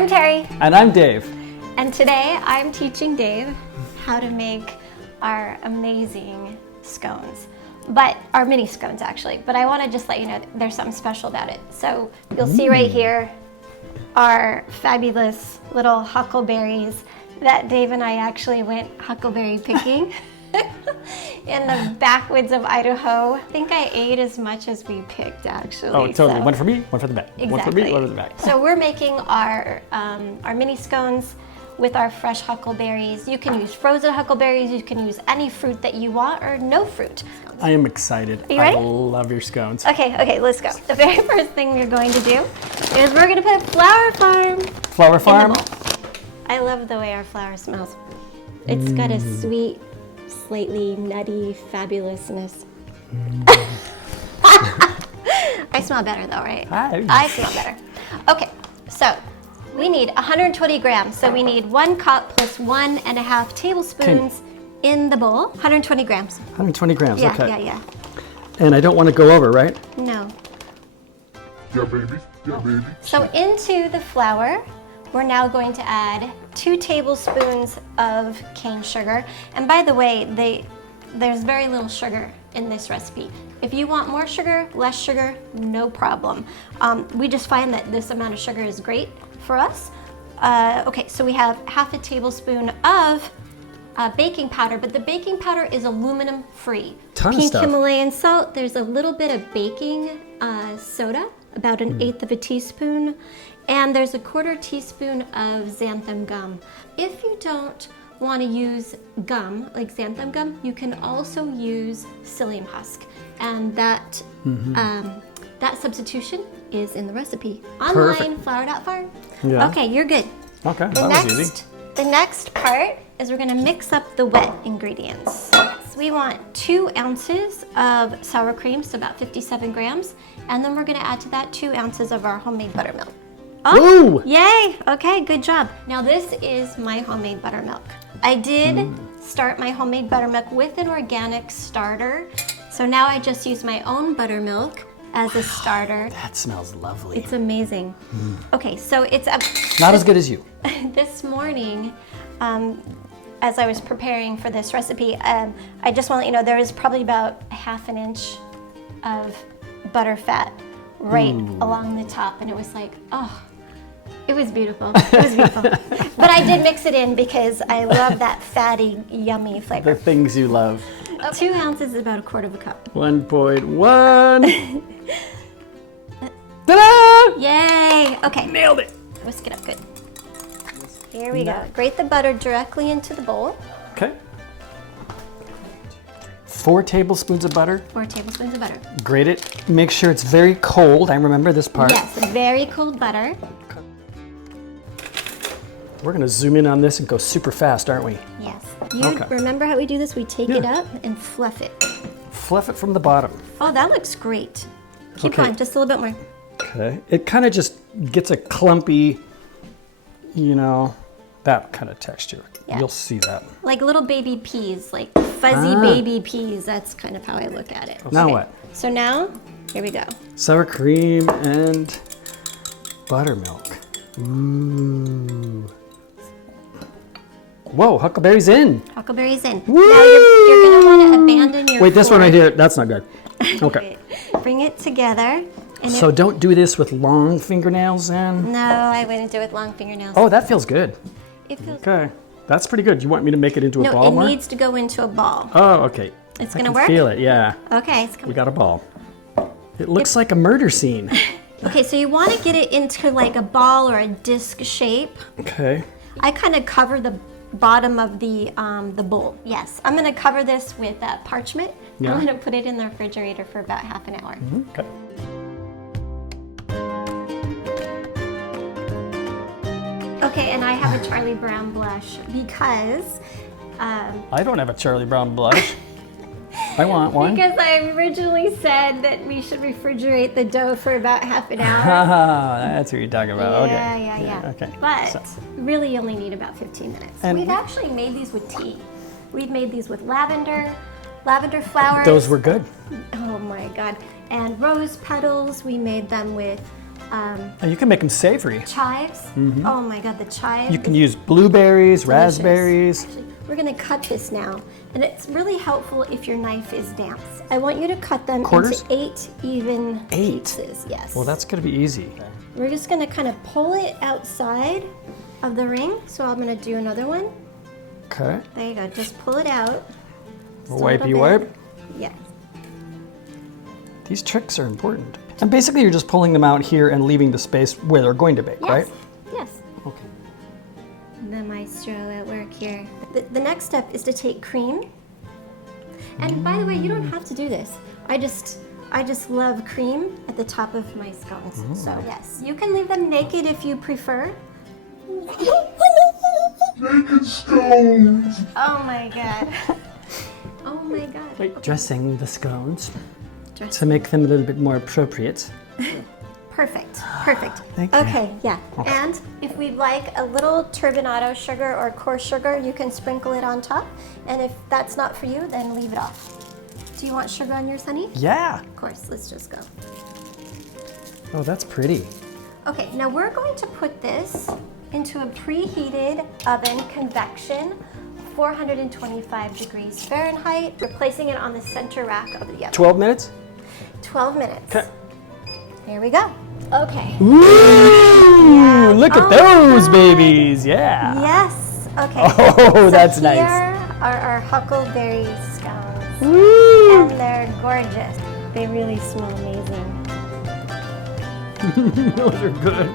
I'm Teri. And I'm Dave. And today I'm teaching Dave how to make our amazing scones. But our mini scones actually. But I want to just let you know there's something special about it. So you'll see right here our fabulous little huckleberries that Dave and I actually went huckleberry picking in the backwoods of Idaho. I think I ate as much as we picked actually. Oh, totally. So. One for me, one for the back. Exactly. One for me, one for the back. So we're making our mini scones with our fresh huckleberries. You can use frozen huckleberries, you can use any fruit that you want or no fruit. I am excited. Are you ready? I love your scones. Okay, let's go. The very first thing we're going to do is we're gonna put Flower Farm. Flower Farm? In the bowl. I love the way our flour smells. It's got a sweet, slightly nutty fabulousness. I smell better though, right? I smell better. Okay, so we need 120 grams. So we need 1 cup plus 1.5 tablespoons in the bowl. 120 grams. 120 grams, Yeah, okay. yeah. And I don't want to go over, right? No. Yeah, baby. Yeah, baby. So into the flour, we're now going to add 2 tablespoons of cane sugar. And by the way, there's very little sugar in this recipe. If you want more sugar, less sugar, no problem. We just find that this amount of sugar is great for us. Okay, so we have 1/2 tablespoon of baking powder, but the baking powder is aluminum free. Ton of Pink stuff. Himalayan salt, there's a little bit of baking soda, about 1/8 of a teaspoon, and there's a 1/4 teaspoon of xanthan gum. If you don't want to use gum, like xanthan gum, you can also use psyllium husk, and that that substitution is in the recipe online, flour.farm. Yeah. Okay, you're good. Okay, that was easy. The next part is we're gonna mix up the wet ingredients. So we want 2 ounces of sour cream, so about 57 grams, and then we're gonna add to that 2 ounces of our homemade buttermilk. Ooh! Yay! Okay, good job. Now this is my homemade buttermilk. I did start my homemade buttermilk with an organic starter, so now I just use my own buttermilk as a starter. That smells lovely. It's amazing. Okay, so it's Not as good as you. this morning, as I was preparing for this recipe, I just want to let you know there is probably about 1/2 inch of butter fat right along the top, and it was like, oh, it was beautiful. It was beautiful. But I did mix it in because I love that fatty, yummy The flavor. things you love. 2 ounces is about 1/4 cup. 1.1. Ta-da! Yay! Okay. Nailed it. Whisk it up good. Here we go. Grate the butter directly into the bowl. Okay. 4 tablespoons of butter. 4 tablespoons of butter. Grate it. Make sure it's very cold. I remember this part. Yes, very cold butter. We're going to zoom in on this and go super fast, aren't we? Yes. You Okay. remember how we do this? We take it Yeah. up and fluff it. Fluff it from the bottom. Oh, that looks great. Keep Okay. going, just a little bit more. Okay. It kind of just gets a clumpy, you know, that kind of texture. Yeah. You'll see that. Like little baby peas, like fuzzy baby peas. That's kind of how I look at it. Now what? So now, here we go. Sour cream and buttermilk. Ooh. Whoa, huckleberries in. Huckleberries in. Woo! Now you're gonna want to abandon your Wait, this one fork. right here, that's not good. Okay. Bring it together. And So don't do this with long fingernails then? no, I wouldn't do it with long fingernails. Oh, that feels good. It feels. Okay. That's pretty good. You want me to make it into a No, ball it more? needs to go into a ball. Oh, okay. It's I gonna can work? feel it, yeah. Okay, it's We coming. got a ball. It looks like a murder scene. Okay, so you want to get it into like a ball or a disc shape. Okay. I kind of cover the bottom of the bowl. Yes, I'm gonna cover this with parchment. Yeah. I'm gonna put it in the refrigerator for about half an hour. Okay. Okay, and I have a Charlie Brown blush because I don't have a Charlie Brown blush. I want one. because I originally said that we should refrigerate the dough for about half an hour. That's what you're talking about. Yeah. Okay. But So- really only need about 15 minutes. And- We've actually made these with tea. We've made these with lavender flowers. Those were good. Oh my God. And rose petals, we made them with You can make them savory. chives. Oh my God, the chives. You can use blueberries, Delicious. raspberries. Actually, we're gonna cut this now, and it's really helpful if your knife is damp. I want you to cut them Quarters? into 8 even 8? pieces. Yes. Well, that's gonna be easy. We're just gonna kind of pull it outside of the ring. So I'm gonna do another one. Okay. There you go. Just pull it out. Just a Wipey little wipe. bit. Yeah. These tricks are important. And basically, you're just pulling them out here and leaving the space where they're going to bake, Yes. right? Yes. Okay. The maestro at work here. The next step is to take cream. And by the way, you don't have to do this. I just love cream at the top of my scones. So yes, you can leave them naked if you prefer. Naked scones. Oh my God. Oh my God. Wait, dressing the scones Dress- to make them a little bit more appropriate. Perfect. Perfect. Thank you. Okay, yeah. And if we'd like a little turbinado sugar or coarse sugar, you can sprinkle it on top. And if that's not for you, then leave it off. Do you want sugar on yours, honey? Yeah. Of course, let's just go. Oh, that's pretty. Okay, now we're going to put this into a preheated oven, convection, 425 degrees Fahrenheit. We're placing it on the center rack of the oven. 12 minutes? 12 minutes. Okay. Here we go. Okay. Ooh, look at Oh, those God. babies. Yeah. Yes. Okay. Oh, So that's here nice. are our Huckleberry Scones. Woo! And they're gorgeous. They really smell amazing. Those are good.